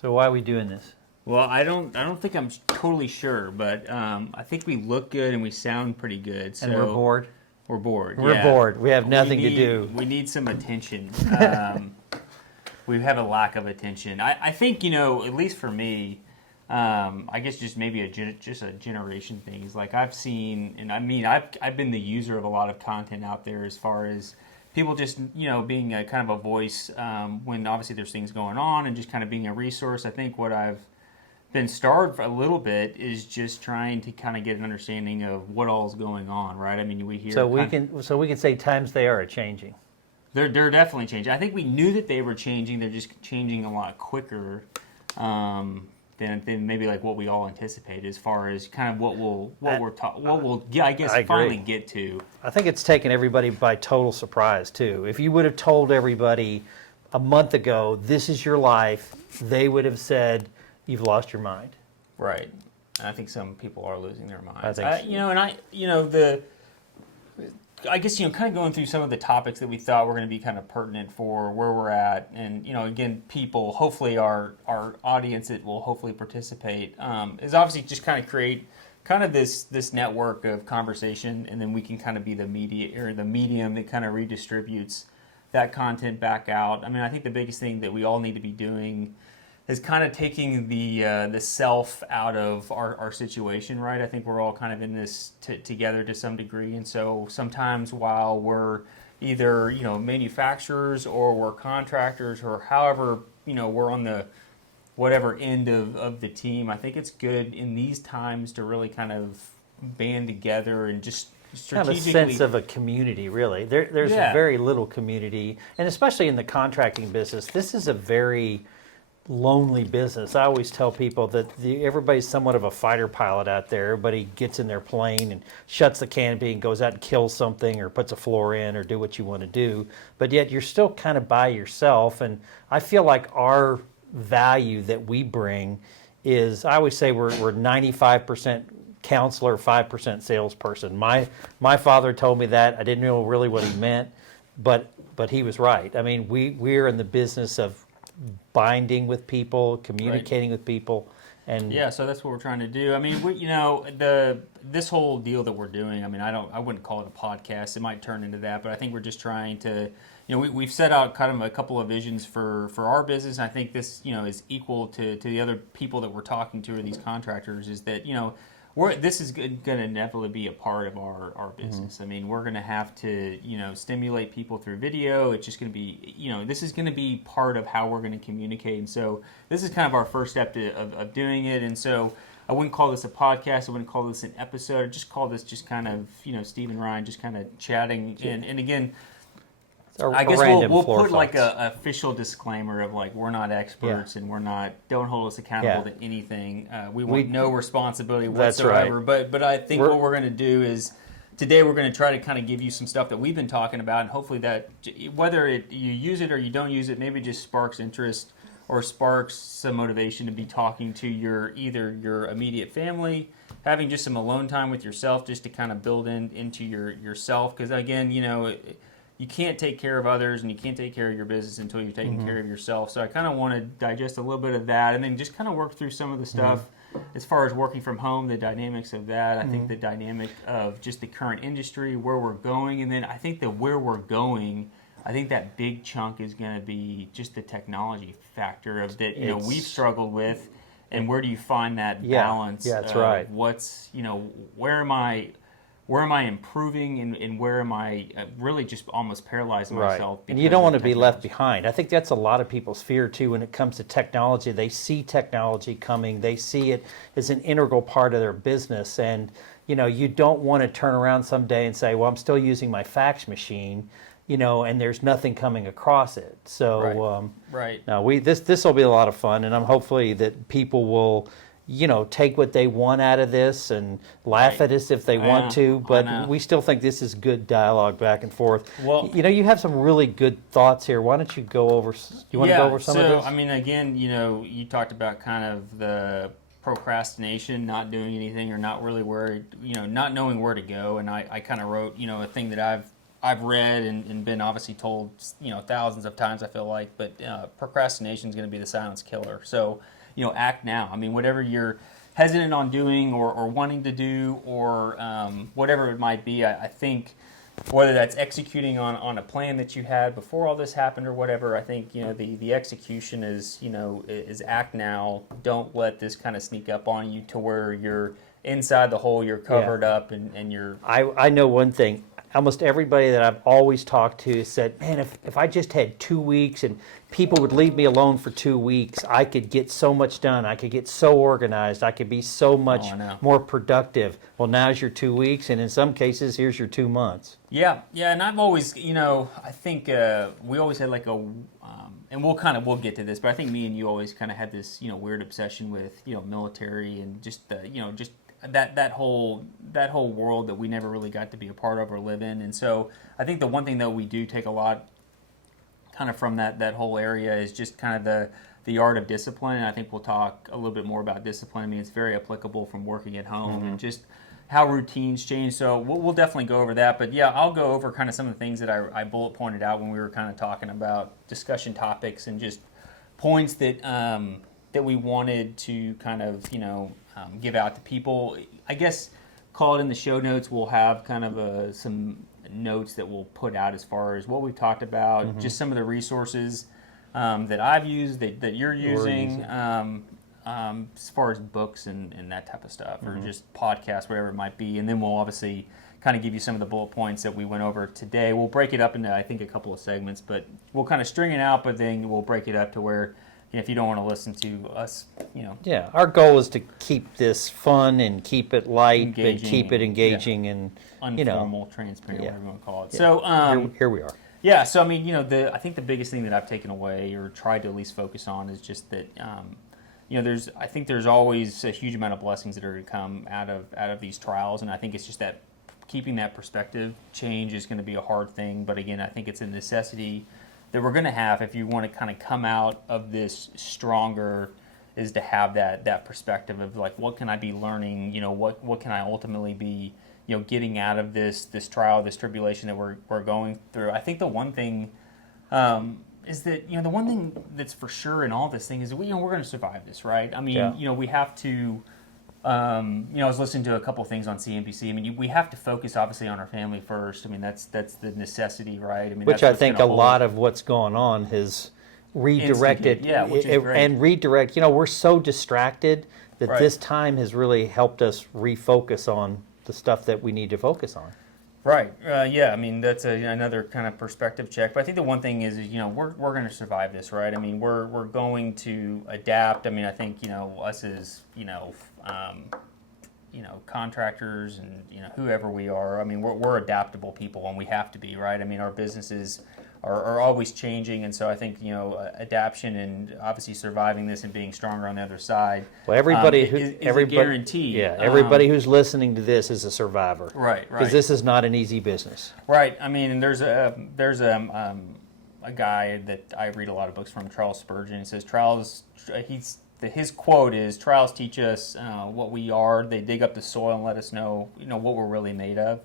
So why are we doing this? Well, I don't think I'm totally sure, but I think we look good and we sound pretty good. So And we're bored? We're bored. We're bored. We have nothing to do. We need some attention. We have a lack of attention. I think, at least for me, I guess just maybe just a generation thing. Is like I've seen, and I mean, I've been the user of a lot of content out there as far as people just, being a kind of a voice when obviously there's things going on and just kind of being a resource. I think what I've been starved for a little bit is just trying to kind of get an understanding of what all is going on, right? I mean, we hear... So we can say times they are changing. They're definitely changing. I think we knew that they were changing. They're just changing a lot quicker than maybe like what we all anticipated as far as kind of what we'll finally get to. I think it's taken everybody by total surprise too. If you would have told everybody a month ago, this is your life, they would have said, you've lost your mind. Right. I think some people are losing their minds. I think I guess, kind of going through some of the topics that we thought were going to be kind of pertinent for where we're at. And, again, people, hopefully our audience that will hopefully participate is obviously just kind of create kind of this network of conversation. And then we can kind of be the media or the medium that kind of redistributes that content back out. I mean, I think the biggest thing that we all need to be doing is kind of taking the self out of our situation, right? I think we're all kind of in this together to some degree, and so sometimes while we're either manufacturers or we're contractors or however we're on the whatever end of the team, I think it's good in these times to really kind of band together and just strategically have a sense of a community, really. There's very little community, and especially in the contracting business, this is a very lonely business. I always tell people that everybody's somewhat of a fighter pilot out there. Everybody gets in their plane and shuts the canopy and goes out and kills something or puts a floor in or do what you want to do. But yet you're still kind of by yourself. And I feel like our value that we bring is, I always say we're 95% counselor, 5% salesperson. My father told me that. I didn't know really what he meant, but he was right. I mean, we're in the business of binding with people, communicating with people, and so that's what we're trying to do. I mean, this whole deal that we're doing. I mean, I wouldn't call it a podcast. It might turn into that, but I think we're just trying to, we've set out kind of a couple of visions for our business. And I think this, is equal to the other people that we're talking to, or these contractors. Is that this is going to inevitably be a part of our business. Mm-hmm. I mean, we're going to have to, stimulate people through video. It's just going to be, this is going to be part of how we're going to communicate. And so this is kind of our first step of doing it. And so I wouldn't call this a podcast. I wouldn't call this an episode. I'd just call this just kind of, Steve and Ryan just kind of chatting. And again, I guess we'll put like a official disclaimer of like we're not experts and don't hold us accountable to anything. We want no responsibility whatsoever. Right. But I think what we're going to do is today we're going to try to kind of give you some stuff that we've been talking about, and hopefully that whether you use it or you don't use it, maybe just sparks interest or sparks some motivation to be talking to either your immediate family, having just some alone time with yourself, just to kind of build into yourself. Because again, you can't take care of others and you can't take care of your business until you're taking care of yourself. So I kind of want to digest a little bit of that and then just kind of work through some of the stuff as far as working from home, the dynamics of that. I think the dynamic of just the current industry, where we're going. And then I think that where we're going, I think that big chunk is going to be just the technology factor of that, we've struggled with. And where do you find that balance? Yeah, that's right. What's, where am I improving and where am I really just almost paralyzing myself? And you don't want to be left behind. I think that's a lot of people's fear too when it comes to technology. They see technology coming. They see it as an integral part of their business. And, you don't want to turn around someday and say, well, I'm still using my fax machine, and there's nothing coming across it. So, no, this will be a lot of fun. And I'm hopefully that people will take what they want out of this and laugh at us if they want to, but we still think this is good dialogue back and forth. Well, you have some really good thoughts here. Why don't you go over, you want to go over some of this? I mean, again, you talked about kind of the procrastination, not doing anything or not really not knowing where to go. And I kind of wrote, a thing that I've read and been obviously told, thousands of times, I feel like, but procrastination is going to be the silence killer. So, act now. I mean, whatever you're hesitant on doing or wanting to do or whatever it might be, I think whether that's executing on a plan that you had before all this happened or whatever, I think, the execution is act now. Don't let this kind of sneak up on you to where you're inside the hole, you're covered up and you're... I know one thing. Almost everybody that I've always talked to said, man, if I just had 2 weeks and people would leave me alone for 2 weeks, I could get so much done. I could get so organized. I could be so much more productive. Well, now's your 2 weeks, and in some cases, here's your 2 months. Yeah, and I've always, I think we always had like a, and we'll get to this, but I think me and you always kind of had this, weird obsession with, military and just the, just that whole world that we never really got to be a part of or live in. And so I think the one thing that we do take a lot kind of from that whole area is just kind of the art of discipline. And I think we'll talk a little bit more about discipline. I mean, it's very applicable from working at home and just how routines change. So we'll definitely go over that. But yeah, I'll go over kind of some of the things that I bullet pointed out when we were kind of talking about discussion topics and just points that that we wanted to kind of, give out to people. I guess call it in the show notes. We'll have kind of some notes that we'll put out as far as what we've talked about, just some of the resources that I've used, that you're using, as far as books and that type of stuff, or just podcasts, whatever it might be. And then we'll obviously kind of give you some of the bullet points that we went over today. We'll break it up into, I think, a couple of segments, but we'll kind of string it out, but then we'll break it up to where if you don't want to listen to us, Yeah, our goal is to keep this fun and keep it light and keep it engaging and, informal, transparent, whatever you want to call it. Yeah. So here we are. Yeah, so I mean, I think the biggest thing that I've taken away or tried to at least focus on is just that, I think there's always a huge amount of blessings that are going to come out of these trials, and I think it's just that keeping that perspective change is going to be a hard thing, but again, I think it's a necessity that we're going to have if you want to kind of come out of this stronger, is to have that perspective of like, what can I be learning? What can I ultimately be, getting out of this trial, this tribulation that we're going through. I think the one thing is that the one thing that's for sure in all this thing is that we're going to survive this, right? I mean, we have to. I was listening to a couple of things on CNBC. I mean, we have to focus obviously on our family first. I mean, that's the necessity, right? I mean, which I think a lot of what's going on has redirected, which is great. And redirect. We're so distracted that this time has really helped us refocus on the stuff that we need to focus on. Right. I mean, that's another kind of perspective check. But I think the one thing is we're going to survive this, right? I mean, we're going to adapt. I mean, I think us as contractors and whoever we are. I mean, we're adaptable people, and we have to be, right? I mean, our businesses are always changing, and so I think adaptation and obviously surviving this and being stronger on the other side. Well, everybody is a guarantee. Yeah, everybody who's listening to this is a survivor. Right. Because this is not an easy business. Right. I mean, and there's a guy that I read a lot of books from, Charles Spurgeon. He says his quote is, "Trials teach us what we are. They dig up the soil and let us know what we're really made of."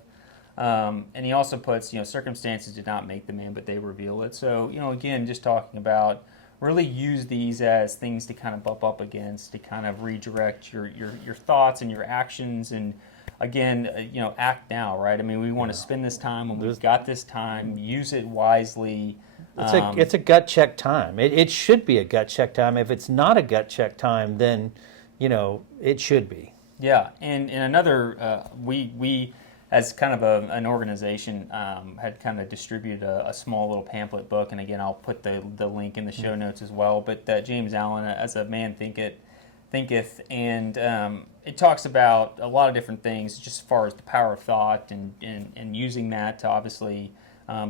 And he also puts, circumstances did not make the man, but they reveal it. So, again, just talking about really use these as things to kind of bump up against, to kind of redirect your thoughts and your actions. And again, act now, right? I mean, we want to spend this time when we've got this time, use it wisely. It's a gut check time. It should be a gut check time. If it's not a gut check time, then, it should be. Yeah. And another, we as kind of an organization, had kind of distributed a small little pamphlet book, and again, I'll put the link in the show notes as well. But James Allen, As a Man Thinketh, and it talks about a lot of different things, just as far as the power of thought and using that to obviously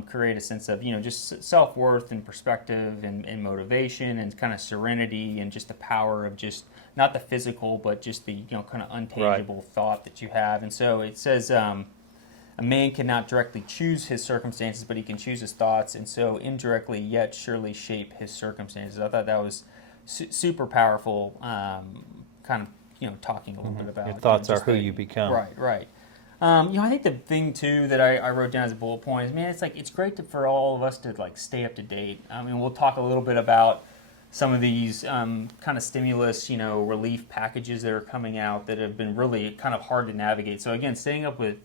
create a sense of just self-worth and perspective and motivation and kind of serenity and just the power of just not the physical but just the kind of untangible thought that you have. And so it says a man cannot directly choose his circumstances, but he can choose his thoughts, and so indirectly yet surely shape his circumstances. I thought that was super powerful, kind of talking a little bit about your thoughts are who you become. Right. I think the thing too that I wrote down as a bullet point is, man, it's great for all of us to stay up to date. I mean, we'll talk a little bit about some of these kind of stimulus, relief packages that are coming out that have been really kind of hard to navigate. So again, staying up with,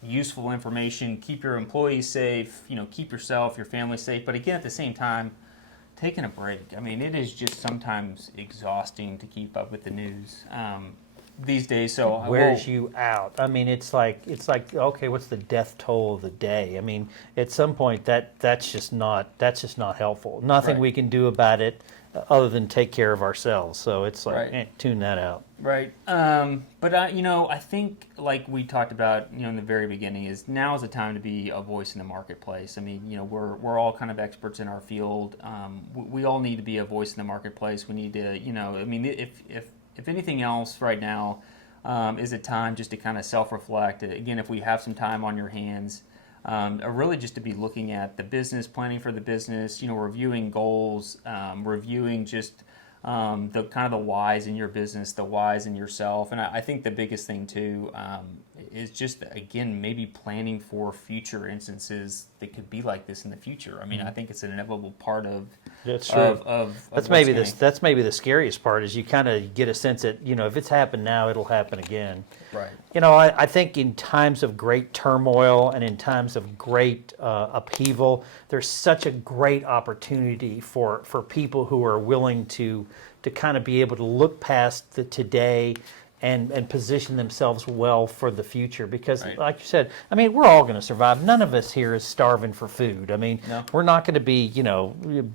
useful information, keep your employees safe, keep yourself, your family safe. But again, at the same time, taking a break. I mean, it is just sometimes exhausting to keep up with the news these days. So wears you out. I mean, it's like okay, what's the death toll of the day? I mean, at some point that's just not helpful. Nothing Right. we can do about it other than take care of ourselves. So it's like Right. tune that out. Right. But I think like we talked about, in the very beginning, is now is the time to be a voice in the marketplace. I mean, we're all kind of experts in our field. We all need to be a voice in the marketplace. We need to, I mean, if anything else right now, is a time just to kind of self-reflect. Again, if we have some time on your hands, really just to be looking at the business, planning for the business, reviewing goals, reviewing just the kind of the whys in your business, the whys in yourself. And I think the biggest thing too is just, again, maybe planning for future instances that could be like this in the future. I mean, I think it's an inevitable part of That's true. That's maybe the scariest part is you kind of get a sense that, if it's happened now, it'll happen again. Right. I think in times of great turmoil and in times of great upheaval, there's such a great opportunity for people who are willing to kind of be able to look past the today and position themselves well for the future. Because, Right. like you said, I mean, we're all going to survive. None of us here is starving for food. I mean, No. we're not going to be,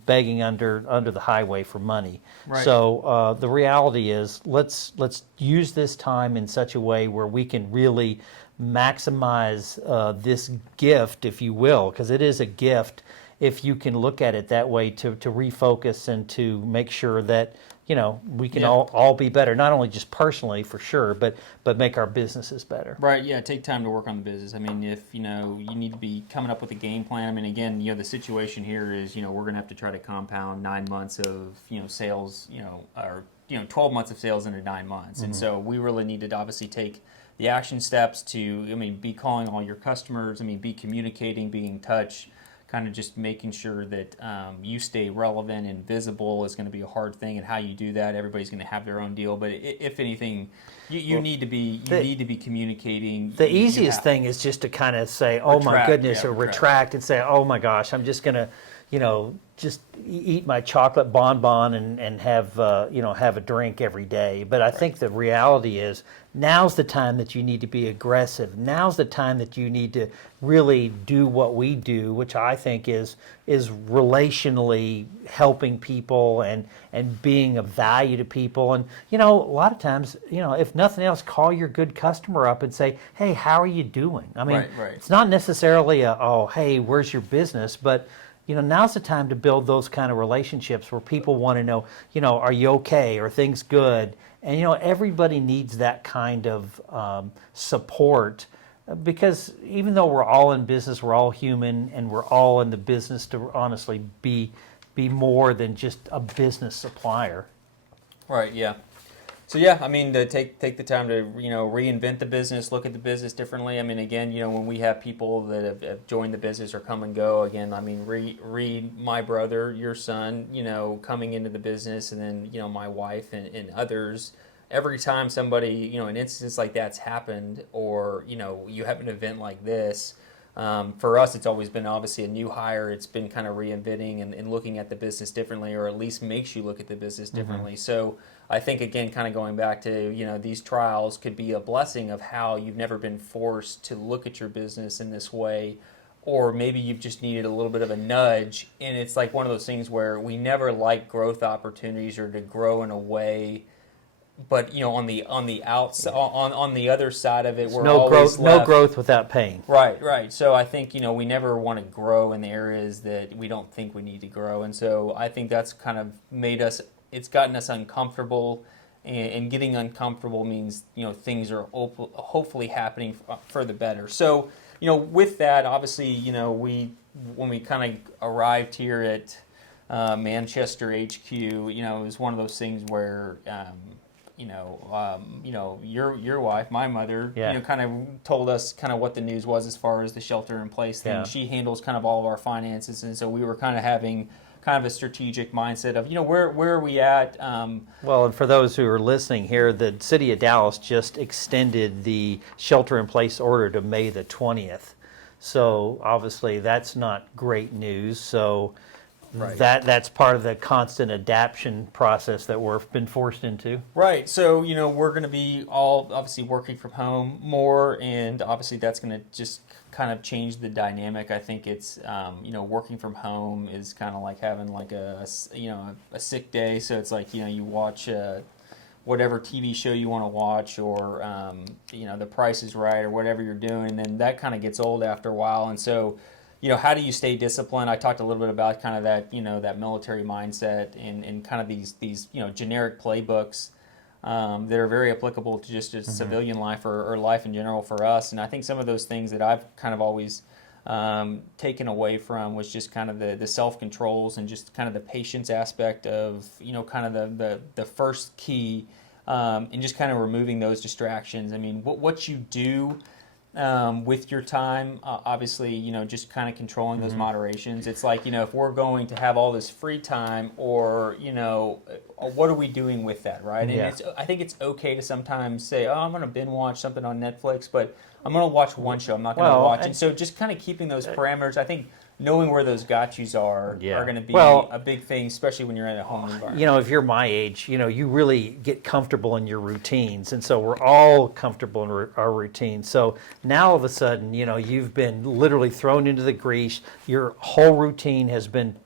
begging under the highway for money. Right. So the reality is, let's use this time in such a way where we can really maximize this gift, if you will, because it is a gift. If you can look at it that way, to refocus and to make sure that we can all be better, not only just personally for sure, but make our businesses better. Right, yeah, take time to work on the business. I mean, if, you need to be coming up with a game plan. I mean, again, the situation here is, we're going to have to try to compound 9 months of, sales, or, 12 months of sales into 9 months. And so we really need to obviously take the action steps to, be calling all your customers, be communicating, be in touch, kind of just making sure that you stay relevant and visible is going to be a hard thing, and how you do that, everybody's going to have their own deal. But if anything, you need to be communicating. The easiest thing is just to kind of say, "Oh my goodness," or retract and say, "Oh my gosh, I'm just going to, just eat my chocolate bonbon and have have a drink every day." But I think the reality is, now's the time that you need to be aggressive. Now's the time that you need to really do what we do, which I think is relationally helping people and being of value to people. And a lot of times, if nothing else, call your good customer up and say, "Hey, how are you doing?" I mean, Right. It's not necessarily "Oh, hey, where's your business?" But now's the time to build those kind of relationships where people want to know, are you okay? Are things good? And, everybody needs that kind of support, because even though we're all in business, we're all human, and we're all in the business to honestly be more than just a business supplier. Right, yeah. So yeah, to take the time to reinvent the business, look at the business differently. Again, when we have people that have joined the business or come and go, again, read my brother, your son, coming into the business, and then my wife and others. Every time somebody, an instance like that's happened, or you have an event like this. For us, it's always been obviously a new hire. It's been kind of reinventing and looking at the business differently, or at least makes you look at the business differently. So I think, again, kind of going back to, these trials could be a blessing of how you've never been forced to look at your business in this way, or maybe you've just needed a little bit of a nudge. And it's like one of those things where we never like growth opportunities or to grow in a way. But on the outside, on the other side of it, we're always left. No growth without pain. Right. So I think we never want to grow in the areas that we don't think we need to grow, and so I think that's kind of it's gotten us uncomfortable, and getting uncomfortable means things are hopefully happening for the better. So with that, obviously when we kind of arrived here at Manchester HQ, it was one of those things where your wife, my mother, kind of told us kind of what the news was as far as the shelter in place thing. Yeah. She handles kind of all of our finances, and so we were kind of having kind of a strategic mindset of, where are we at? Well, and for those who are listening here, the city of Dallas just extended the shelter-in-place order to May the 20th. So obviously that's not great news. So Right. that's part of the constant adaptation process that we've been forced into. Right. So, we're going to be all obviously working from home more, and obviously that's going to just kind of change the dynamic. I think it's, working from home is kind of like having like a sick day. So it's like, you watch whatever TV show you want to watch, or, The Price is Right, or whatever you're doing, and then that kind of gets old after a while. And so, how do you stay disciplined? I talked a little bit about kind of that, that military mindset and kind of these generic playbooks that are very applicable to just civilian life or life in general for us. And I think some of those things that I've kind of always taken away from was just kind of the self-controls and just kind of the patience aspect of, kind of the first key, and just kind of removing those distractions. I mean, what you do with your time, obviously, just kind of controlling those moderations. It's like, if we're going to have all this free time, or, what are we doing with that, right? And I think it's okay to sometimes say, I'm going to binge watch something on Netflix, but I'm going to watch one show. I'm not going to watch. And so just kind of keeping those parameters, I think knowing where those got-yous are going to be a big thing, especially when you're in a home environment. If you're my age, you really get comfortable in your routines. And so we're all comfortable in our routines. So now all of a sudden, you've been literally thrown into the grease. Your whole routine has been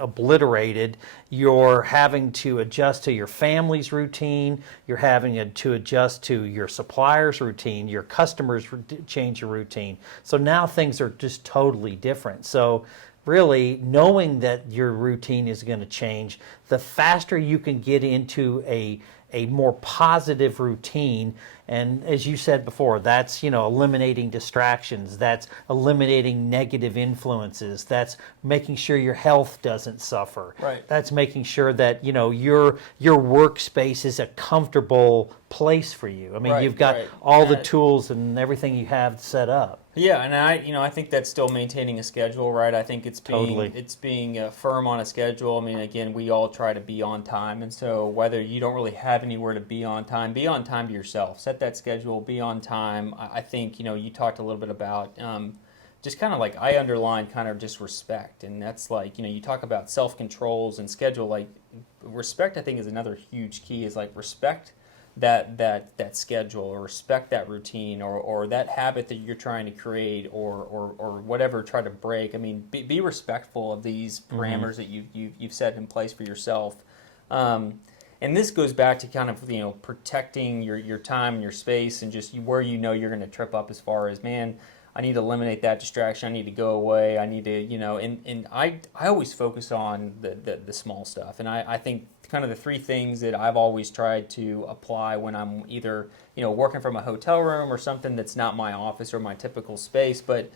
obliterated. You're having to adjust to your family's routine. You're having to adjust to your supplier's routine. Your customers change your routine. So now things are just totally different. So really, knowing that your routine is going to change, the faster you can get into a more positive routine. And as you said before, that's, eliminating distractions. That's eliminating negative influences. That's making sure your health doesn't suffer. Right. That's making sure that, your workspace is a comfortable place for you. I mean, you've got all the tools and everything you have set up. Yeah, and I think that's still maintaining a schedule, right? I think it's being firm on a schedule. I mean, again, we all try to be on time, and so whether you don't really have anywhere to be on time to yourself. Set that schedule, be on time. I think, you talked a little bit about just kind of like, I underline kind of just respect, and that's like, you talk about self-controls and schedule. Like, respect, I think, is another huge key, is like respect that schedule, or respect that routine, or that habit that you're trying to create, or whatever, try to break. I mean, be respectful of these parameters that you've set in place for yourself. And this goes back to kind of, protecting your time and your space, and just where you're going to trip up, as far as, man, I need to eliminate that distraction. I need to go away. I need to, and I always focus on the small stuff. And I think kind of the three things that I've always tried to apply when I'm either, working from a hotel room or something that's not my office or my typical space, but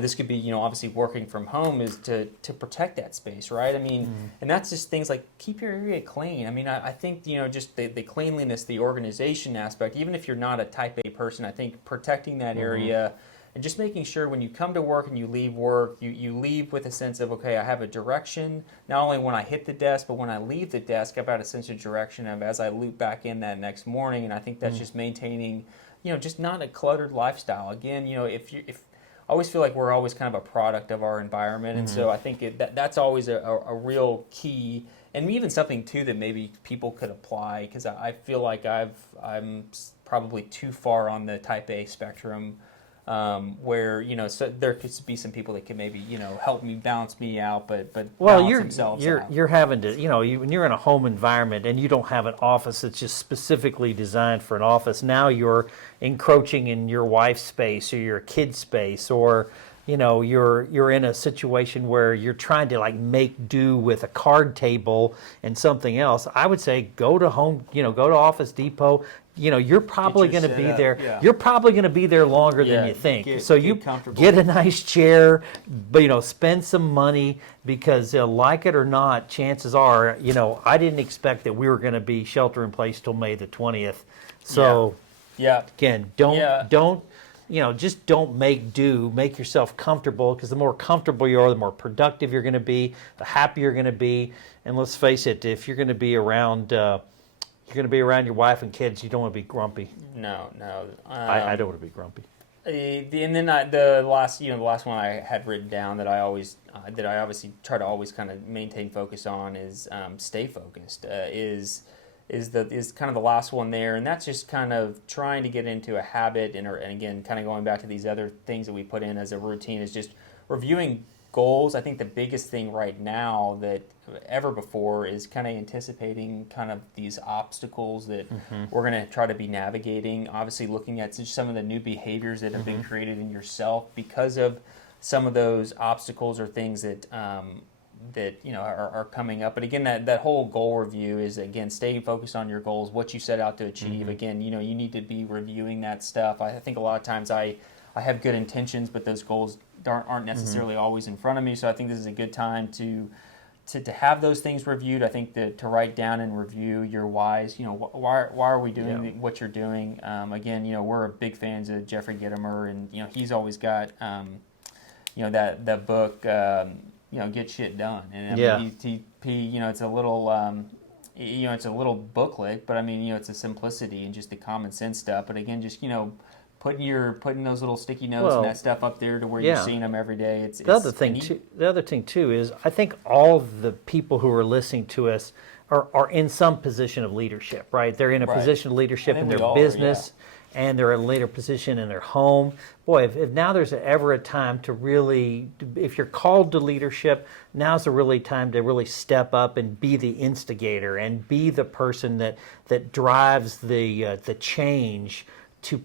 this could be, obviously working from home, is to protect that space, right? I mean, and that's just things like keep your area clean. I mean, I think, just the cleanliness, the organization aspect, even if you're not a type A person, I think protecting that area, and just making sure when you come to work and you leave work, you leave with a sense of, okay, I have a direction, not only when I hit the desk, but when I leave the desk, I've got a sense of direction of as I loop back in that next morning. And I think that's just maintaining, just not a cluttered lifestyle. Again, if I always feel like we're always kind of a product of our environment. And so I think that's always a real key, and even something too that maybe people could apply, because I feel like I'm probably too far on the type A spectrum, where so there could be some people that can maybe help me balance me out, but balance themselves out. You're having to when you're in a home environment and you don't have an office that's just specifically designed for an office. Now you're encroaching in your wife's space or your kid's space, or you're in a situation where you're trying to like make do with a card table and something else. I would say go to Office Depot, you're probably going to be setup, there. yeah. You're probably going to be there longer than Yeah, you think. get- So get you comfortable. get a nice chair, but spend some money because like it or not, chances are, I didn't expect that we were going to be shelter in place till May the 20th. So Yeah. again, Yeah. just don't make do. Make yourself comfortable, because the more comfortable you are, the more productive you're going to be, the happier you're going to be. And let's face it, if you're going to be around your wife and kids, you don't want to be grumpy. No. I don't want to be grumpy. And then the last one I had written down that I obviously try to always kind of maintain focus on is stay focused. Is kind of the last one there, and that's just kind of trying to get into a habit, and again, kind of going back to these other things that we put in as a routine, is just reviewing goals. I think the biggest thing right now that ever before is kind of anticipating kind of these obstacles that we're going to try to be navigating. Obviously, looking at just some of the new behaviors that have been created in yourself because of some of those obstacles or things that are coming up. But again, that whole goal review is, again, staying focused on your goals, what you set out to achieve. Again, you need to be reviewing that stuff. I think a lot of times I have good intentions, but those goals aren't necessarily always in front of me. So I think this is a good time to have those things reviewed. I think that to write down and review your whys. Why are we doing what you're doing? Again, we're big fans of Jeffory Gitomer, and he's always got that book. Get shit done. And I mean, it's a little, it's a little booklet, but I mean, it's a simplicity and just the common sense stuff. But again, just putting those little sticky notes and that stuff up there to where you're seeing them every day. The other thing too is, I think all the people who are listening to us are in some position of leadership, right? They're in a position of leadership in their business. And they're in a later position in their home. Boy, if now there's ever a time to really, if you're called to leadership, now's a really time to really step up and be the instigator and be the person that drives the change to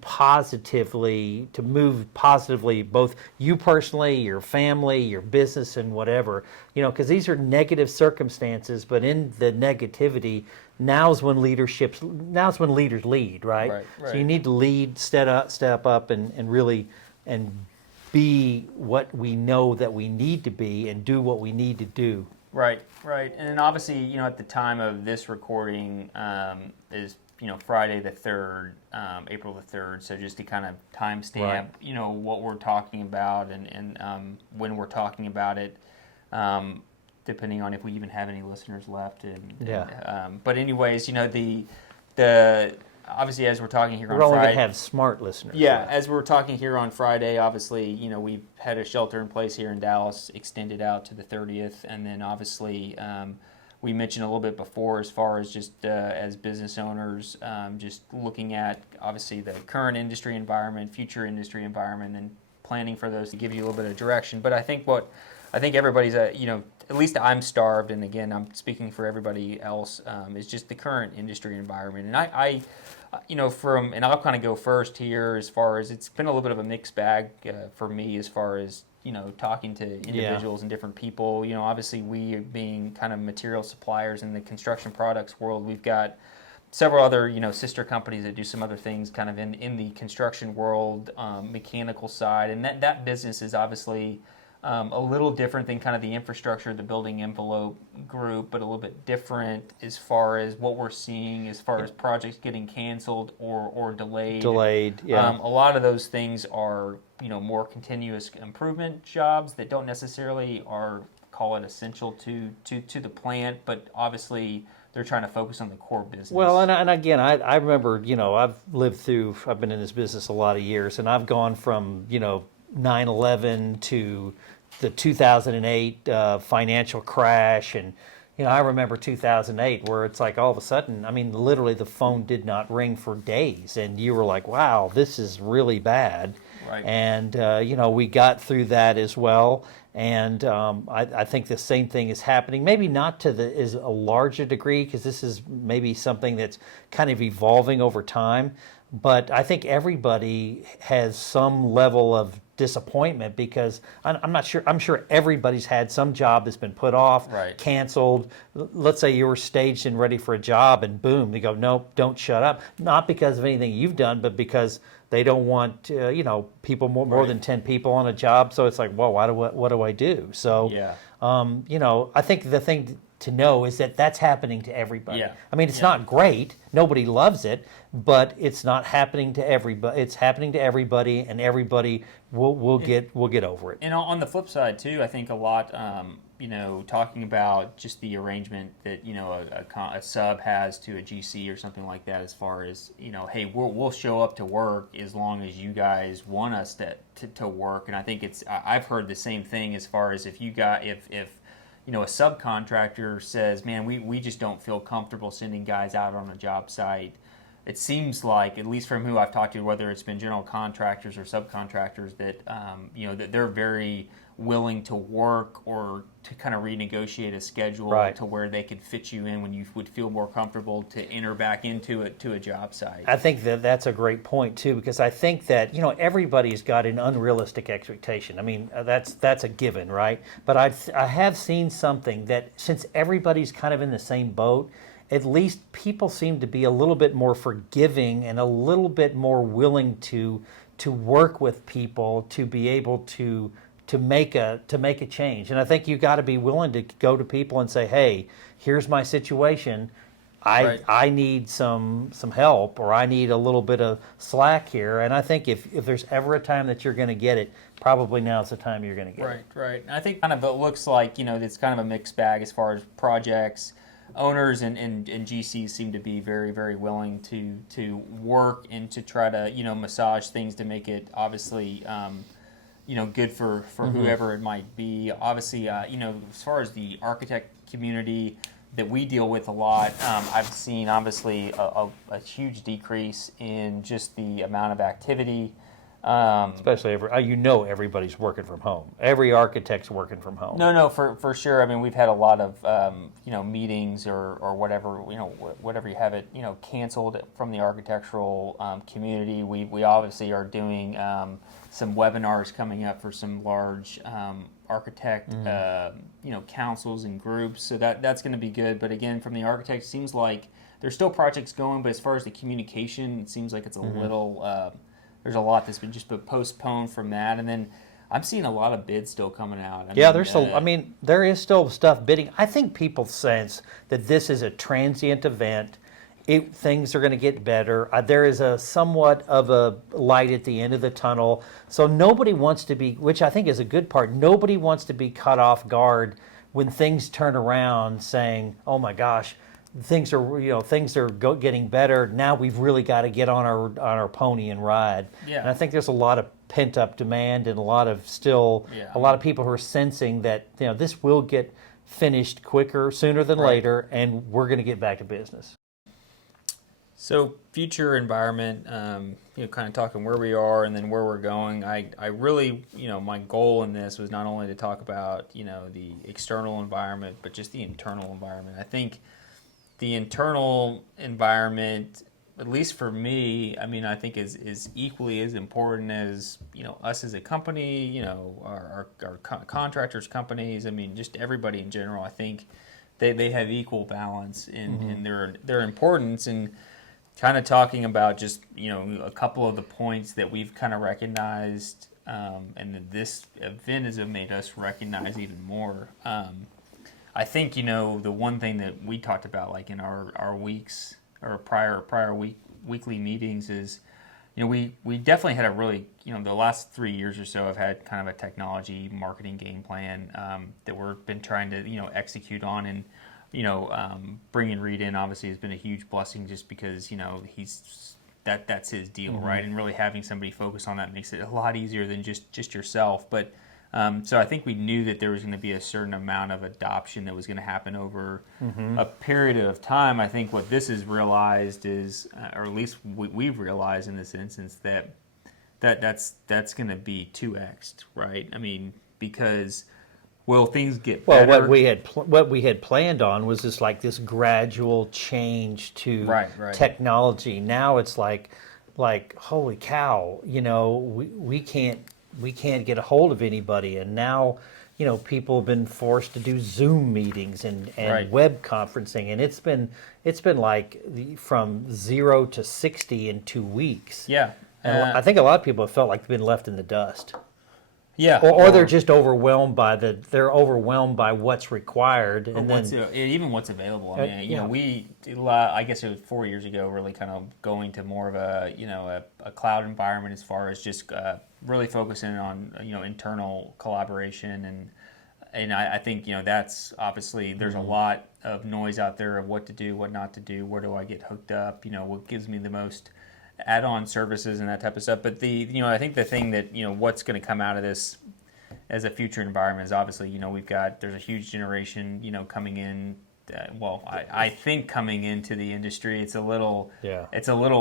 move positively, both you personally, your family, your business, and whatever. Because these are negative circumstances, but in the negativity, now's when leaders lead, right? Right. So you need to lead, step up, and really be what we know that we need to be, and do what we need to do. Right. And obviously, at the time of this recording is Friday the 3rd, April the 3rd. So just to kind of timestamp, what we're talking about and when we're talking about it. Depending on if we even have any listeners left, but anyways, the obviously, as we're talking here on Friday, we're only going to have smart listeners. Yeah, as we're talking here on Friday, obviously, we've had a shelter in place here in Dallas extended out to the 30th, and then obviously we mentioned a little bit before as far as just as business owners, just looking at obviously the current industry environment, future industry environment, and planning for those to give you a little bit of direction. But I think everybody's at least I'm starved, and again, I'm speaking for everybody else, is just the current industry environment. And and I'll kind of go first here as far as it's been a little bit of a mixed bag for me as far as, talking to individuals and different people. Obviously we being kind of material suppliers in the construction products world, we've got several other, sister companies that do some other things kind of in the construction world, mechanical side, and that business is obviously a little different than kind of the infrastructure, the building envelope group, but a little bit different as far as what we're seeing as far as projects getting canceled or delayed. A lot of those things are, more continuous improvement jobs that don't necessarily call it essential to the plant, but obviously they're trying to focus on the core business. Well, and again, I remember, I've been in this business a lot of years, and I've gone from, 9/11 to the 2008 financial crash, and I remember 2008 where it's like all of a sudden, literally the phone did not ring for days, and you were like, wow, this is really bad. Right. And we got through that as well, and I think the same thing is happening, maybe not to a larger degree, because this is maybe something that's kind of evolving over time. but I think everybody has some level of disappointment because I'm not sure. I'm sure everybody's had some job that's been put off, Right. canceled. Let's say you were staged and ready for a job, and boom, they go, nope, don't shut up. Not because of anything you've done, but because they don't want people more Right. than 10 people on a job. So it's like, well, what do I do? So Yeah. I think the thing to know is that that's happening to everybody. Yeah. I mean, it's Yeah. not great. Nobody loves it, but it's not happening to everybody. It's happening to everybody, and everybody will get over it. And on the flip side too, I think a lot, talking about just the arrangement that a sub has to a GC or something like that, as far as hey, we'll show up to work as long as you guys want us to work. And I think I've heard the same thing as far as if a subcontractor says, man, we just don't feel comfortable sending guys out on a job site. It seems like, at least from who I've talked to, whether it's been general contractors or subcontractors, that that they're very willing to work or to kind of renegotiate a schedule Right. to where they could fit you in when you would feel more comfortable to enter back into a job site. I think that's a great point too, because I think that everybody's got an unrealistic expectation. I mean, that's a given, right? But I have seen something that, since everybody's kind of in the same boat, at least people seem to be a little bit more forgiving and a little bit more willing to work with people to be able to make a change. And I think you got to be willing to go to people and say, hey, here's my situation. Right. I need some help, or I need a little bit of slack here. And I think if there's ever a time that you're going to get it, probably now's the time you're going to get it. Right. And I think kind of it looks like it's kind of a mixed bag as far as projects. Owners and GCs seem to be very, very willing to work and to try to massage things to make it obviously good for whoever it might be. Obviously, as far as the architect community that we deal with a lot, I've seen obviously a huge decrease in just the amount of activity. Especially everybody's working from home. Every architect's working from home. No, for sure. I mean, we've had a lot of meetings or whatever whatever you have it canceled from the architectural community. We obviously are doing some webinars coming up for some large architect councils and groups. So that's going to be good. But again, from the architects, it seems like there's still projects going, but as far as the communication, it seems like it's a little. There's a lot that's been postponed from that, and then I'm seeing a lot of bids still coming out. There is still stuff bidding. I think people sense that this is a transient event. Things are going to get better. There is a somewhat of a light at the end of the tunnel. So nobody wants to be, which I think is a good part, nobody wants to be caught off guard when things turn around saying, oh my gosh, things are getting better. Now we've really got to get on our pony and ride. Yeah. And I think there's a lot of pent up demand and a lot of people who are sensing that this will get finished sooner than later, and we're going to get back to business. So future environment, kind of talking where we are and then where we're going. I really, my goal in this was not only to talk about the external environment, but just the internal environment. I think the internal environment, at least for me, I think is equally as important as us as a company, our contractors, companies. Just everybody in general. I think they have equal balance in their importance. And kind of talking about just a couple of the points that we've kind of recognized, and that this event has made us recognize even more. I think the one thing that we talked about, like in our weeks or prior weekly meetings, is we definitely had a really the last 3 years or so have had kind of a technology marketing game plan that we've been trying to execute on, and bringing Reed in obviously has been a huge blessing, just because that's his deal, right? And really having somebody focus on that makes it a lot easier than just yourself. But so I think we knew that there was going to be a certain amount of adoption that was going to happen over a period of time. I think what this has realized is, or at least we've realized in this instance, that's going to be 2x'd, right? Because will things get better? Well, what we had planned on was this gradual change to right. technology. Now it's like like, holy cow, we can't get a hold of anybody. And now, people have been forced to do Zoom meetings and Right. web conferencing, and it's been like from 0 to 60 in 2 weeks. Yeah. And I think a lot of people have felt like they've been left in the dust. Yeah. Or they're just overwhelmed by what's required, and then even what's available. I mean, I guess it was 4 years ago, really kind of going to more of a cloud environment as far as just really focusing on internal collaboration, and I think that's obviously there's a lot of noise out there of what to do, what not to do, where do I get hooked up, what gives me the most add-on services and that type of stuff. But I think the thing that what's going to come out of this as a future environment is obviously there's a huge generation coming in. I think coming into the industry, it's a little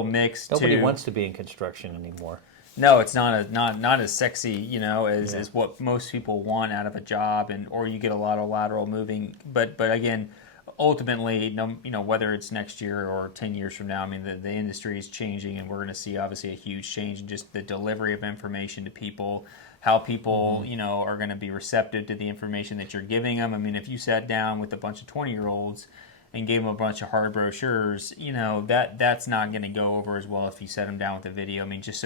mixed. Nobody wants to be in construction anymore. No, it's not as sexy as what most people want out of a job, or you get a lot of lateral moving. But again, ultimately, whether it's next year or 10 years from now, I mean, the industry is changing, and we're going to see obviously a huge change in just the delivery of information to people, how people, are going to be receptive to the information that you're giving them. I mean, if you sat down with a bunch of 20-year-olds and gave them a bunch of hard brochures, that's not going to go over as well if you set them down with a video. I mean, just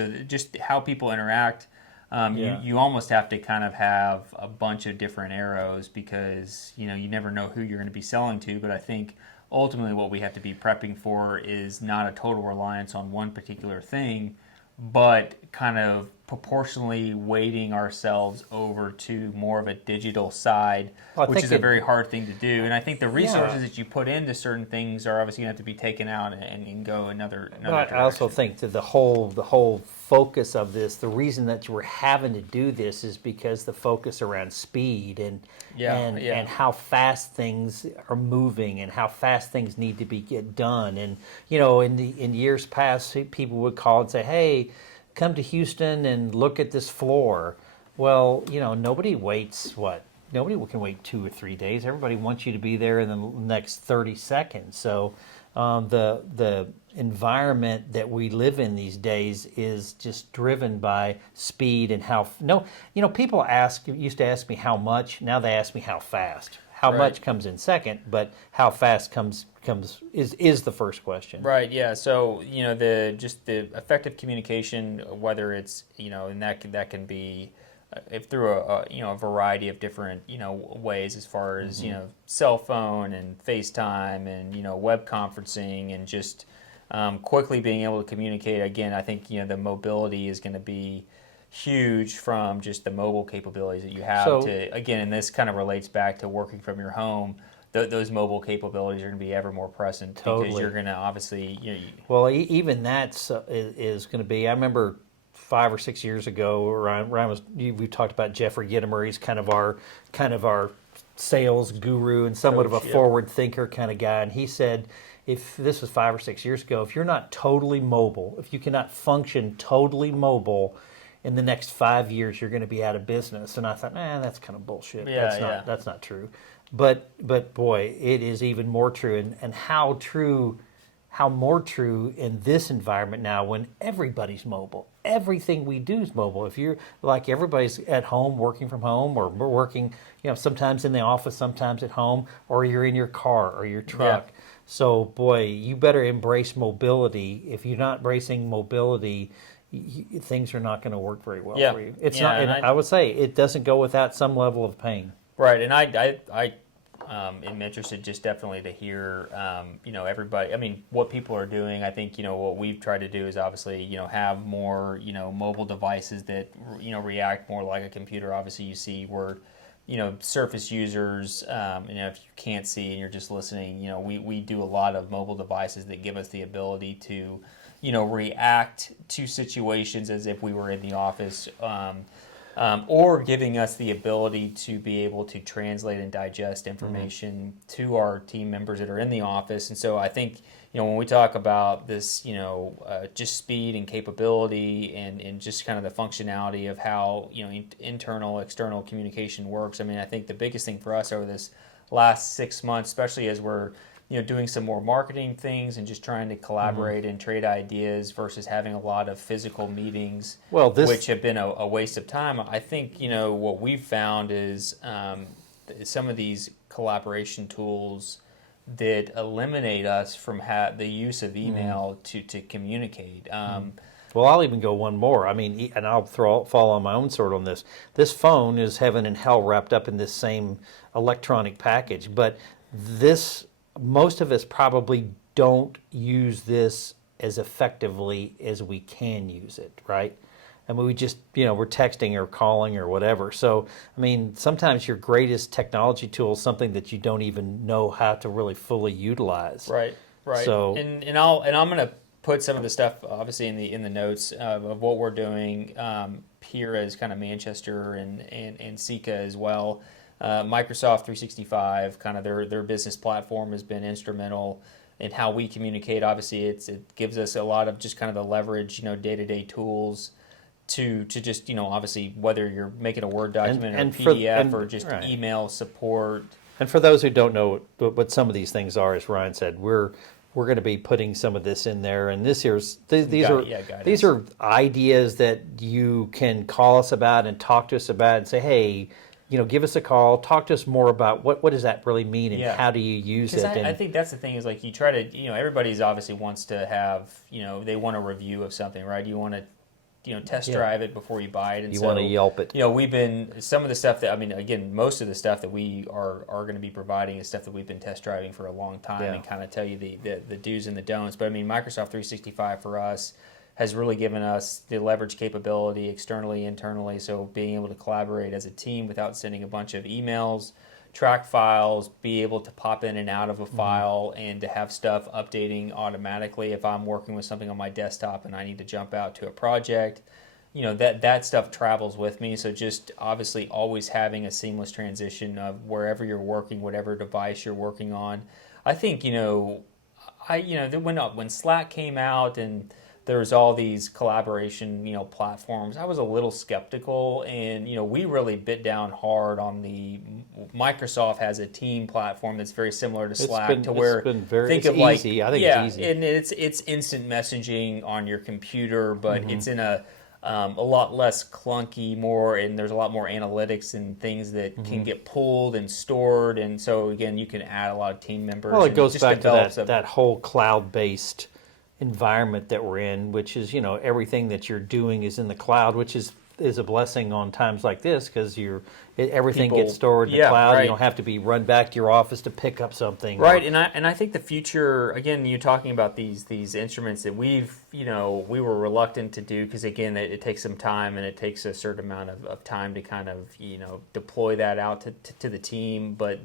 how people interact. You almost have to kind of have a bunch of different arrows because you never know who you're going to be selling to. But I think ultimately what we have to be prepping for is not a total reliance on one particular thing, but kind of proportionally weighting ourselves over to more of a digital side, which is a very hard thing to do. And I think the resources that you put into certain things are obviously going to have to be taken out and go another direction. I also think that the whole focus of this, the reason that we're having to do this is because the focus around speed and how fast things are moving and how fast things need to get done. And in years past, people would call and say, "Hey, come to Houston and look at this floor." Well, nobody waits. Nobody can wait 2 or 3 days. Everybody wants you to be there in the next 30 seconds. So the environment that we live in these days is just driven by speed and how. People used to ask me how much. Now they ask me how fast. How much comes in second, but how fast comes is the first question. Right. Yeah. So the effective communication, whether it's and that can be if through a variety of different ways as far as cell phone and FaceTime and web conferencing and just quickly being able to communicate. Again, I think the mobility is going to be huge from just the mobile capabilities that you have and this kind of relates back to working from your home. Those mobile capabilities are going to be ever more present because you're going to obviously even that's is going to be. I remember 5 or 6 years ago, we talked about Jeffory Gitomer. He's kind of our sales guru and somewhat of a forward thinker kind of guy, and he said, if this was 5 or 6 years ago, if you're not totally mobile, if you cannot function totally mobile in the next 5 years, you're going to be out of business. And I thought, that's kind of bullshit. That's not true. But boy, it is even more true. And how more true in this environment now when everybody's mobile. Everything we do is mobile. If you're like everybody's at home, working from home, or working, sometimes in the office, sometimes at home, or you're in your car or your truck. Yeah. So boy, you better embrace mobility. If you're not embracing mobility, things are not going to work very well for you. It's not. And I would say it doesn't go without some level of pain. Right, and I am interested just definitely to hear, everybody. I mean, what people are doing. I think what we've tried to do is obviously have more mobile devices that react more like a computer. Obviously, you see where Surface users. If you can't see and you're just listening, we do a lot of mobile devices that give us the ability to react to situations as if we were in the office, or giving us the ability to be able to translate and digest information to our team members that are in the office. And so I think, when we talk about this, just speed and capability and just kind of the functionality of how, internal, external communication works. I mean, I think the biggest thing for us over this last 6 months, especially as we're doing some more marketing things and just trying to collaborate and trade ideas versus having a lot of physical meetings, which have been a waste of time. I think, what we've found is some of these collaboration tools that eliminate us from the use of email to communicate. Well, I'll even go one more. I mean, and I'll fall on my own sword on this. This phone is heaven and hell wrapped up in this same electronic package, but most of us probably don't use this as effectively as we can use it, right? I mean, we just, we're texting or calling or whatever. So, I mean, sometimes your greatest technology tool is something that you don't even know how to really fully utilize. Right. So, and I'm going to put some of the stuff obviously in the notes of what we're doing here as kind of Manchester and Sika as well. Microsoft 365, kind of their business platform, has been instrumental in how we communicate. Obviously, it gives us a lot of just kind of the leverage, day-to-day tools to just, obviously, whether you're making a Word document or PDF or just email support. And for those who don't know what some of these things are, as Ryan said, we're going to be putting some of this in there, and these are ideas that you can call us about and talk to us about and say, hey, give us a call, talk to us more about what does that really mean and how do you use it. I think that's the thing is like you try to, everybody's obviously wants to have, they want a review of something, right? You want to, test drive it before you buy it. And you want to Yelp it. We've been, some of the stuff that, again, most of the stuff that we are going to be providing is stuff that we've been test driving for a long time and kind of tell you the do's and the don'ts. But Microsoft 365 for us has really given us the leverage capability externally, internally. So being able to collaborate as a team without sending a bunch of emails, track files, be able to pop in and out of a file and to have stuff updating automatically if I'm working with something on my desktop and I need to jump out to a project. That stuff travels with me. So just obviously always having a seamless transition of wherever you're working, whatever device you're working on. I think, when Slack came out and there's all these collaboration, platforms, I was a little skeptical, and we really bit down hard on the Microsoft has a team platform that's very similar to Slack, it's easy. I think it's easy, and it's instant messaging on your computer, but it's in a lot less clunky, and there's a lot more analytics and things that can get pulled and stored, and so again, you can add a lot of team members. Well, it goes back to that whole cloud-based environment that we're in, which is, everything that you're doing is in the cloud, which is a blessing on times like this because everything gets stored in the cloud. Right. You don't have to be run back to your office to pick up something. Right, and I think the future, again, you're talking about these instruments that we were reluctant to do because again, it takes some time and it takes a certain amount of time to kind of deploy that out to the team, but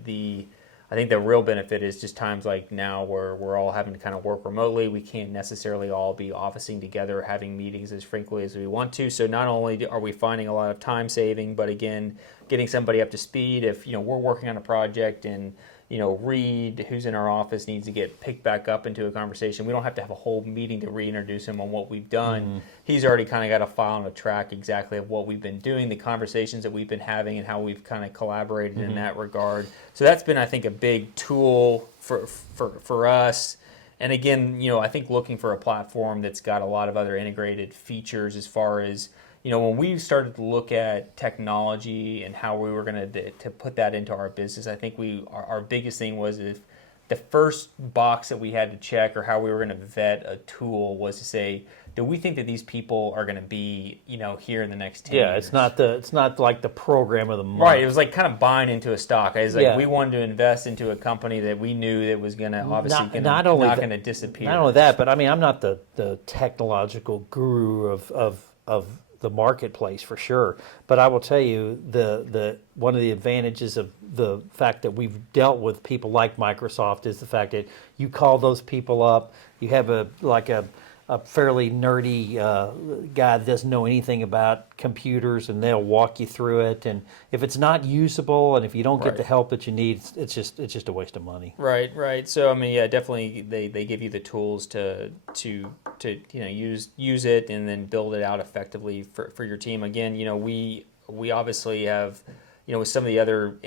I think the real benefit is just times like now where we're all having to kind of work remotely. We can't necessarily all be officing together, having meetings as frequently as we want to. So not only are we finding a lot of time saving, but again, getting somebody up to speed. If we're working on a project and Reed, who's in our office, needs to get picked back up into a conversation, we don't have to have a whole meeting to reintroduce him on what we've done. He's already kind of got a file and a track exactly of what we've been doing, the conversations that we've been having, and how we've kind of collaborated in that regard. So that's been, I think, a big tool for us. And again, I think looking for a platform that's got a lot of other integrated features as far as when we started to look at technology and how we were going to put that into our business, I think our biggest thing was if the first box that we had to check or how we were going to vet a tool was to say, do we think that these people are going to be, here in the next 10 years? Yeah, it's not like the program of the month. Right, it was like kind of buying into a stock. It was like we wanted to invest into a company that we knew that was going to obviously not going to disappear. Not only that, but I'm not the technological guru of the marketplace for sure. But I will tell you the one of the advantages of the fact that we've dealt with people like Microsoft is the fact that you call those people up, you have a fairly nerdy guy that doesn't know anything about computers, and they'll walk you through it. And if it's not usable, and if you don't get the help that you need, it's just a waste of money. Right. So definitely they give you the tools to use it and then build it out effectively for your team. Again, we obviously have with some of the other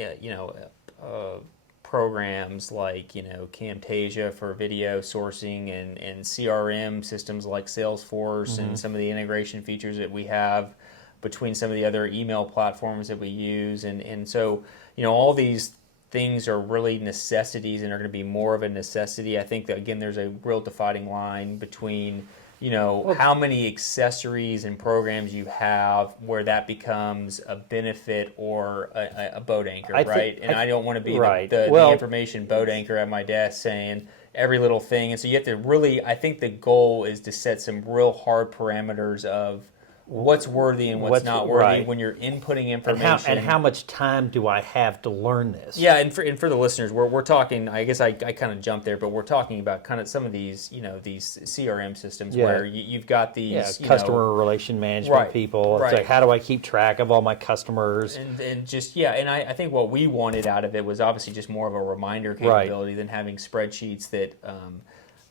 programs like, Camtasia for video sourcing and CRM systems like Salesforce and some of the integration features that we have between some of the other email platforms that we use. And so, all these things are really necessities and are going to be more of a necessity. I think that, again, there's a real dividing line between how many accessories and programs you have where that becomes a benefit or a boat anchor, right? I don't want to be the information boat anchor at my desk saying every little thing. And so you have to really, I think the goal is to set some real hard parameters of what's worthy and what's not worthy when you're inputting information. And how much time do I have to learn this? Yeah, and for the listeners, we're talking, I guess I kind of jumped there, but we're talking about kind of some of these, these CRM systems where you've got these... customer relation management people. It's like, how do I keep track of all my customers? And just, and I think what we wanted out of it was obviously just more of a reminder capability than having spreadsheets that...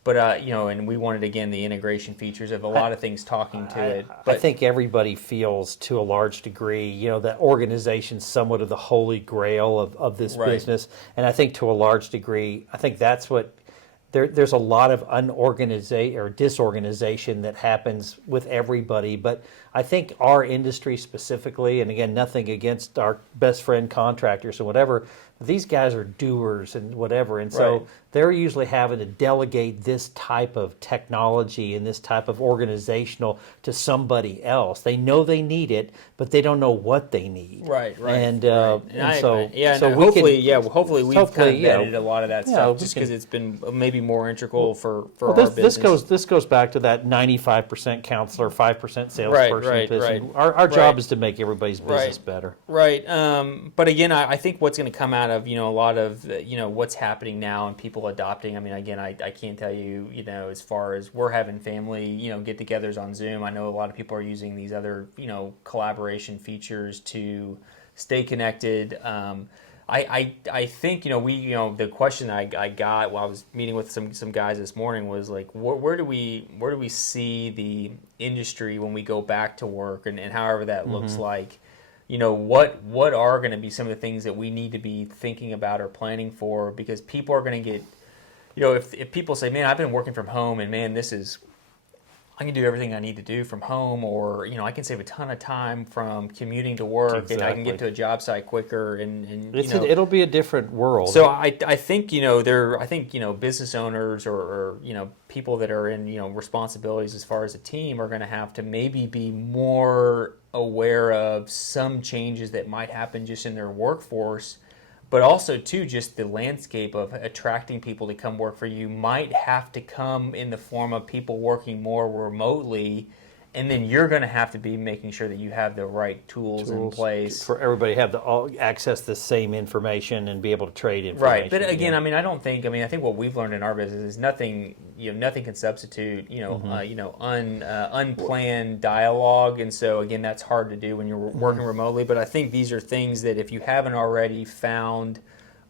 But, and we wanted, again, the integration features of a lot of things talking to it. But I think everybody feels, to a large degree, that organization's somewhat of the holy grail of this business. And I think, to a large degree, I think that's what... There's a lot of unorganization or disorganization that happens with everybody. But I think our industry specifically, and again, nothing against our best friend contractors or whatever, these guys are doers and whatever. And so they're usually having to delegate this type of technology and this type of organizational to somebody else. They know they need it, but they don't know what they need. Right. And hopefully we've kind of vetted a lot of that stuff just because it's been maybe more integral for our business. This goes back to that 95% counselor, 5% salesperson position. Our job is to make everybody's business better. Right. But again, I think what's going to come out of a lot of what's happening now and people adopting. I mean, again, I can't tell you as far as we're having family get-togethers on Zoom. I know a lot of people are using these other collaboration features to stay connected. I think the question I got while I was meeting with some guys this morning was like, where do we see the industry when we go back to work and however that looks like. What are going to be some of the things that we need to be thinking about or planning for? Because people are going to get, if people say, man, I've been working from home and man, I can do everything I need to do from home, or I can save a ton of time from commuting to work, and I can get to a job site quicker, and it'll be a different world. So I think business owners or people that are in responsibilities as far as a team are going to have to maybe be more aware of some changes that might happen just in their workforce. But also, too, just the landscape of attracting people to come work for you might have to come in the form of people working more remotely, and then you're going to have to be making sure that you have the right tools in place. For everybody to have access the same information and be able to trade information. Right, but again, I think what we've learned in our business is nothing can substitute, unplanned dialogue, and so again, that's hard to do when you're working remotely. But I think these are things that if you haven't already found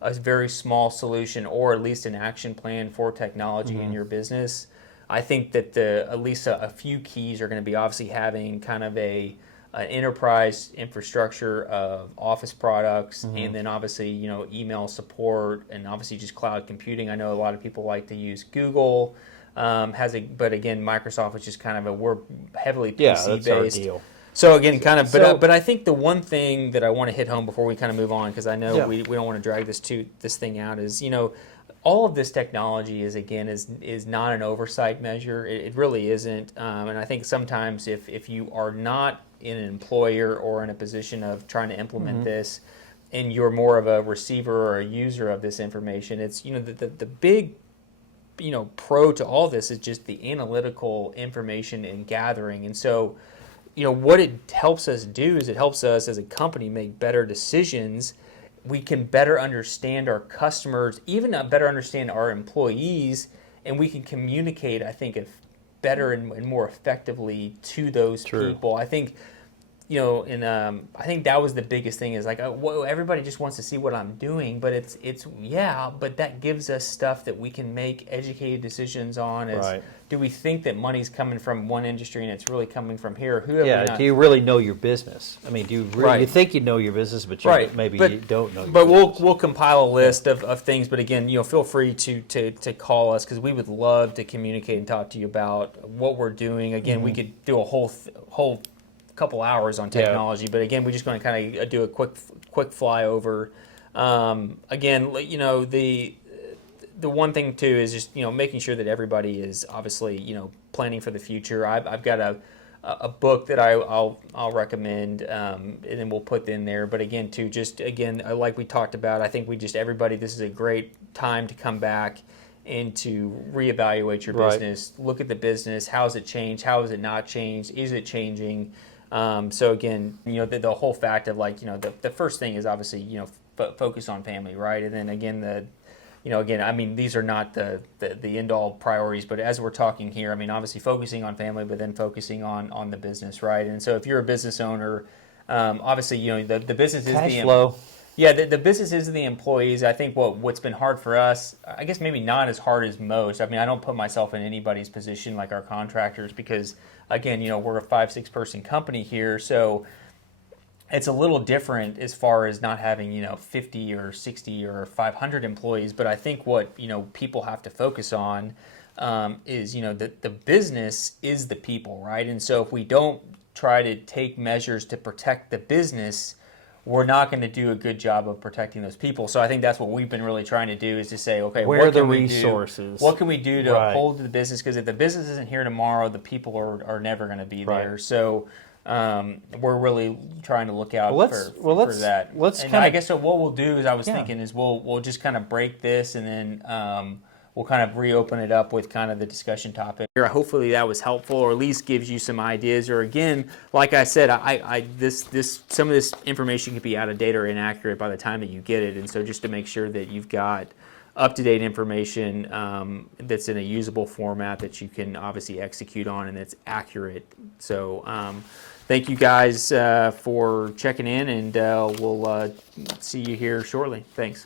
a very small solution or at least an action plan for technology in your business, I think that at least a few keys are going to be obviously having kind of an enterprise infrastructure of office products, and then obviously email support, and obviously just cloud computing. I know a lot of people like to use Google, but again, Microsoft is just kind of we're heavily PC based. Our deal. So again, but I think the one thing that I want to hit home before we kind of move on, because I know we don't want to drag this thing out, is all of this technology is not an oversight measure. It really isn't. And I think sometimes if you are not in an employer or in a position of trying to implement this, and you're more of a receiver or a user of this information, it's the big pro to all this is just the analytical information and gathering. And so what it helps us do is it helps us as a company make better decisions. We can better understand our customers, even better understand our employees, and we can communicate, I think, better and more effectively to those people. I think and I think that was the biggest thing is like, everybody just wants to see what I'm doing, but but that gives us stuff that we can make educated decisions on. Right. Do we think that money's coming from one industry and it's really coming from here? Who have we Yeah, not? do you really know your business? I mean, do you really, Right. you think you know your business, but you Right. maybe But- you don't know your But business. we'll compile a list of things. But again, feel free to call us because we would love to communicate and talk to you about what we're doing. Again, we could do a whole couple hours on Yeah. technology. But again, we're just going to kind of do a quick flyover. Again, the one thing too is just making sure that everybody is obviously planning for the future. I've got a book that I'll recommend, and then we'll put in there. But again, too, just again, like we talked about, I think everybody, this is a great time to come back and to reevaluate your Right. business. Look at the business. How has it changed? How has it not changed? Is it changing? So again, the whole fact of the first thing is obviously focus on family, right? And then again I mean, these are not the end all priorities, but as we're talking here, I mean, obviously focusing on family, but then focusing on the business, right? And so if you're a business owner, obviously, the business is Cash flow. Yeah, the business is the employees. I think what's been hard for us, I guess maybe not as hard as most. I mean, I don't put myself in anybody's position like our contractors because, again, we're a 5-6 person company here, so it's a little different as far as not having 50 or 60 or 500 employees. But I think what people have to focus on is that the business is the people, right? And so if we don't try to take measures to protect the business, we're not going to do a good job of protecting those people. So I think that's what we've been really trying to do is to say, okay, Where what are the can we resources? do? What can we do to Right. hold the business? Because if the business isn't here tomorrow, the people are never going to be Right. there. So we're really trying to look out Well, for let's- that. let's and kinda- I guess what we'll do is I was Yeah. thinking is we'll just kind of break this and then we'll kind of reopen it up with kind of the discussion topic. Hopefully that was helpful, or at least gives you some ideas. Or again, like I said, some of this information could be out of date or inaccurate by the time that you get it, and so just to make sure that you've got up-to-date information that's in a usable format that you can obviously execute on and that's accurate. So thank you guys for checking in, and we'll see you here shortly. Thanks.